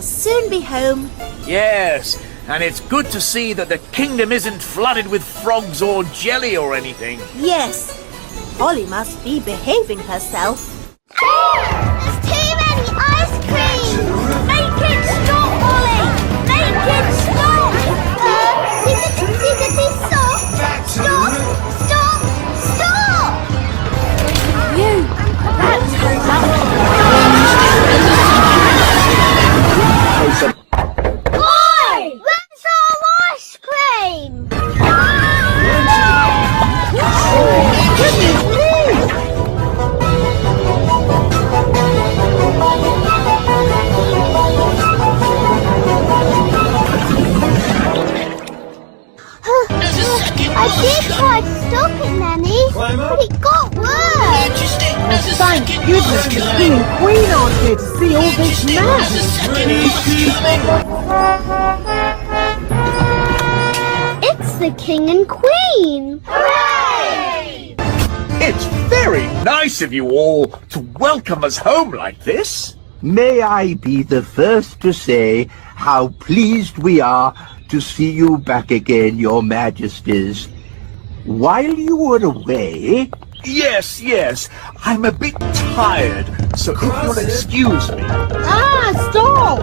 will soon be home. Yes, and it's good to see that the kingdom isn't flooded with frogs or jelly or anything. Yes, Polly must be behaving herself. There's too many ice cream! Make it stop, Polly! Make it stop! Ziggity, stop! Stop! Stop! Stop! You! That's Boy! Where's our ice cream? I did try to stop it, Nanny, but it got worse. Thank goodness the King and Queen aren't here to see all this mess. It's the King and Queen. Hooray! It's very nice of you all to welcome us home like this. May I be the first to say how pleased we are to see you back again, your majesties. While you were away... Yes, I'm a bit tired, so if you'll excuse me. Ah, stop!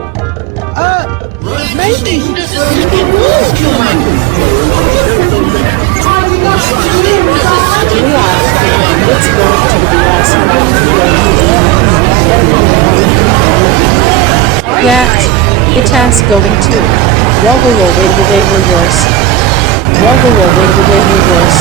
Maybe you should walk, Your Majesty. Yeah, it has going too. Woggle, wiggle, wiggle, yours. Woggle, wiggle, wiggle, yours.